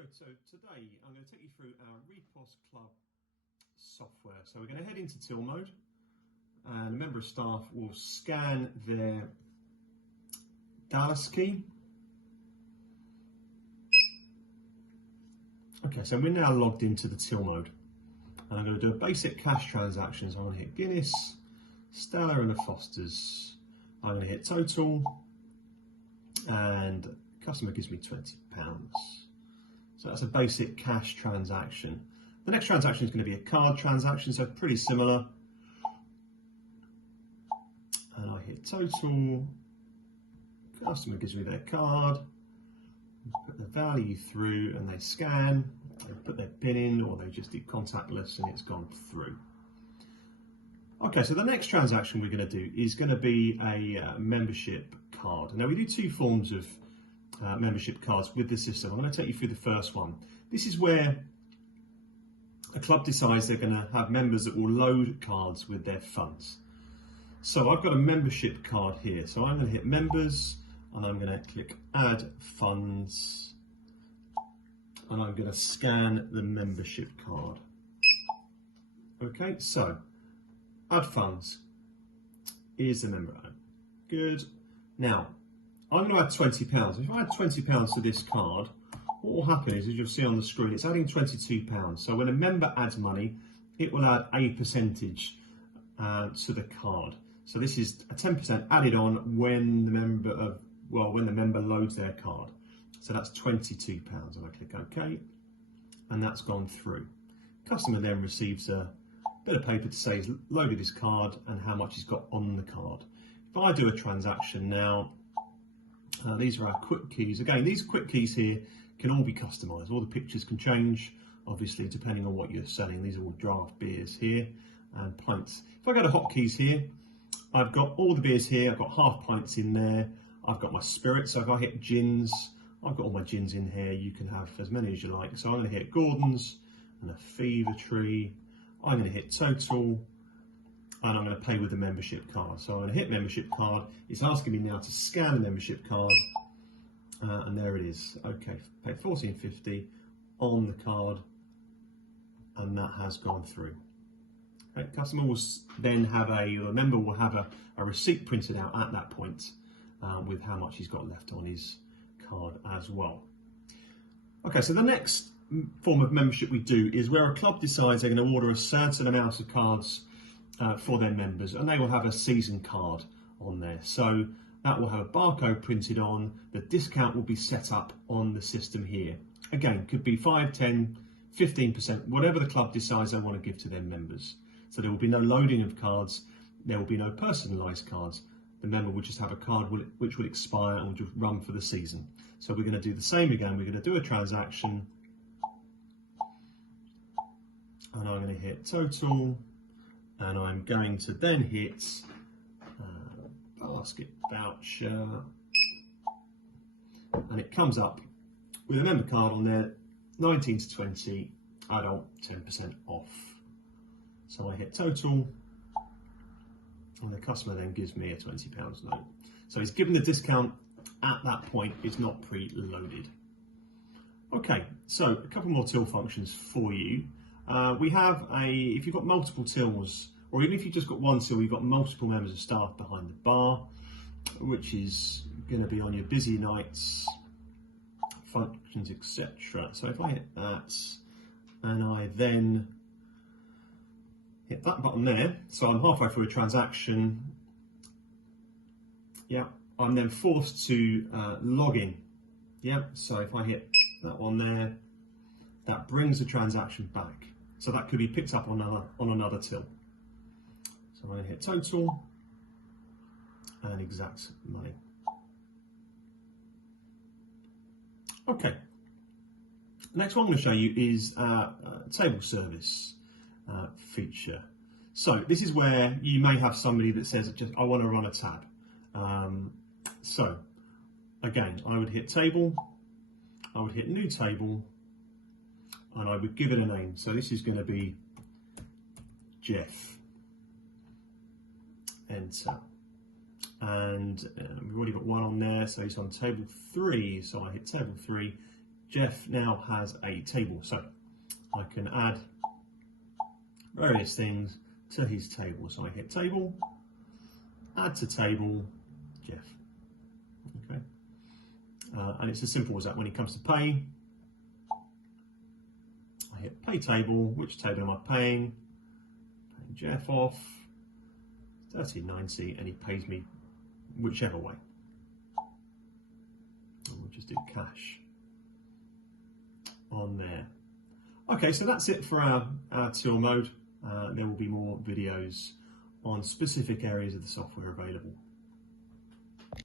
Okay, so today I'm going to take you through our Reposs Club software. So we're going to head into till mode, and a member of staff will scan their Dallas key. Okay, so we're now logged into the till mode, and I'm going to do a basic cash transaction. So I'm going to hit Guinness, Stella and the Fosters. I'm going to hit total, and customer gives me £20. So that's a basic cash transaction. The next transaction is going to be a card transaction, so pretty similar. And I hit total, customer gives me their card, put the value through and they scan, they put their PIN in, or they just did contactless and it's gone through. Okay, so the next transaction we're going to do is going to be a membership card. Now we do two forms of membership cards with the system. I'm going to take you through the first one. This is where a club decides they're going to have members that will load cards with their funds. So I've got a membership card here. So I'm going to hit members and I'm going to click add funds and I'm going to scan the membership card. Okay, so add funds is the member name. Good. Now I'm going to add £20. If I add £20 to this card, what will happen is, as you'll see on the screen, it's adding £22. So when a member adds money, it will add a percentage to the card. So this is a 10% added on when the member loads their card. So that's £22, and I click OK, and that's gone through. Customer then receives a bit of paper to say he's loaded his card and how much he's got on the card. If I do a transaction now, these are our quick keys. Again, these quick keys here can all be customized. All the pictures can change, obviously, depending on what you're selling. These are all draft beers here and pints. If I go to hotkeys here, I've got all the beers here. I've got half pints in there. I've got my spirits. So if I hit gins, I've got all my gins in here. You can have as many as you like. So I'm going to hit Gordon's and a Fever Tree. I'm going to hit total. And I'm going to pay with the membership card. So I'm going to hit membership card. It's asking me now to scan the membership card, and there it is. Okay, pay $14.50 on the card, and that has gone through. Okay, customer will then have the member will have a receipt printed out at that point with how much he's got left on his card as well. Okay, so the next form of membership we do is where a club decides they're going to order a certain amount of cards for their members, and they will have a season card on there. So that will have a barcode printed on. The discount will be set up on the system here. Again, could be 5, 10, 15%, whatever the club decides they want to give to their members. So there will be no loading of cards. There will be no personalised cards. The member will just have a card which will expire and will just run for the season. So we're going to do the same again. We're going to do a transaction, and I'm going to hit total. And I'm going to then hit basket voucher, and it comes up with a member card on there, 19 to 20, adult, 10% off. So I hit total, and the customer then gives me a £20 note. So he's given the discount at that point, it's not pre-loaded. Okay, so a couple more till functions for you. We have if you've got multiple tills, or even if you've just got one till, you've got multiple members of staff behind the bar, which is going to be on your busy nights, functions, etc. So if I hit that, and I then hit that button there, so I'm halfway through a transaction, yeah, I'm then forced to log in. Yeah, so if I hit that one there, that brings the transaction back. So that could be picked up on another till. So I'm going to hit total and exact money. Okay. Next one I'm going to show you is a table service feature. So this is where you may have somebody that says, I want to run a tab. So again, I would hit table, I would hit new table, and I would give it a name. So this is going to be Jeff. Enter. And we've already got one on there, so it's on table 3. So I hit table 3, Jeff now has a table, so I can add various things to his table. So I hit table, add to table, Jeff. Okay, and it's as simple as that. When it comes to pay, I hit pay table. Which table am I paying? Paying Jeff off $13.90, and he pays me whichever way. And we'll just do cash on there. Okay, so that's it for our till mode. There will be more videos on specific areas of the software available.